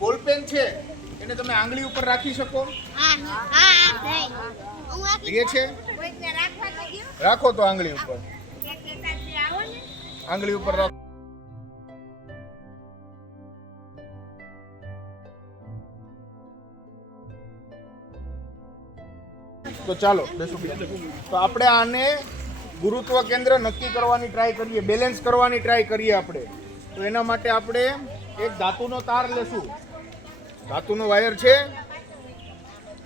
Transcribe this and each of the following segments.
Ball pen છે એને તમે આંગળી ઉપર રાખી શકો? એ છે રાખો તો આંગળી ઉપર, આંગળી ઉપર રાખો. તો ચાલો તો આપણે આને ગુરુત્વ કેન્દ્ર નક્કી કરવાની ટ્રાય કરીએ, બેલેન્સ કરવાની ટ્રાય કરીએ આપણે. તો એના માટે આપણે એક ધાતુનો તાર લેશું, ધાતુનો વાયર છે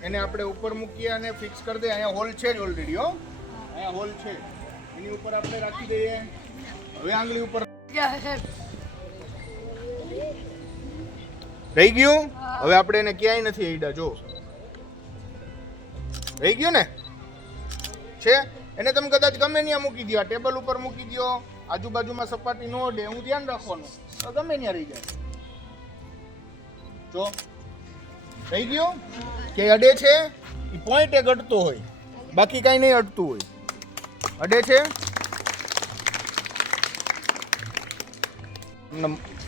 એને આપણે ઉપર મૂકીએ અને ફિક્સ કરી દઈએ. અહીંયા હોલ છે જ ઓલરેડી, હો અહીંયા હોલ છે, એની ઉપર આપણે રાખી દઈએ. હવે આંગળી ઉપર રહી ગયું. હવે આપણે એને ક્યાંય નથી હેડા, જો રહી ગયું ને છે. એને તમે કદાચ ગમે ત્યાં મૂકી દો, ટેબલ ઉપર મૂકી દો, આજુબાજુમાં સપાટી ન અડે હું ધ્યાન રાખવાનું, તો ગમે ત્યાં રહી જાય. જો રહી ગયો કે અડે છે, એ પોઈન્ટ એક અડતો હોય, બાકી કાંઈ નહીં અડતું હોય. અડે છે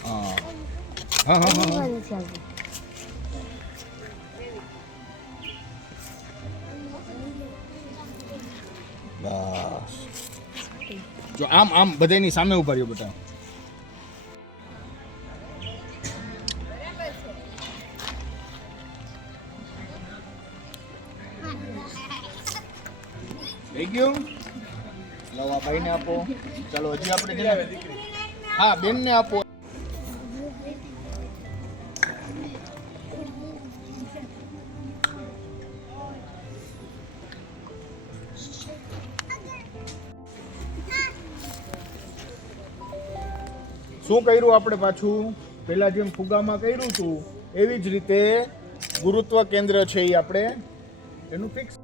હા. બસ જો આમ બધાની સામે ઉભા રહ્યો બધા. થઈ ગયું. લાવો આ ભાઈને આપો. ચાલો હજી આપણે હા બેનને આપો. શું કર્યું આપણે પાછું? પહેલા જેમ ફુગામાં કર્યું હતું એવી જ રીતે ગુરુત્વ કેન્દ્ર છે એ આપણે એનું ફિક્સ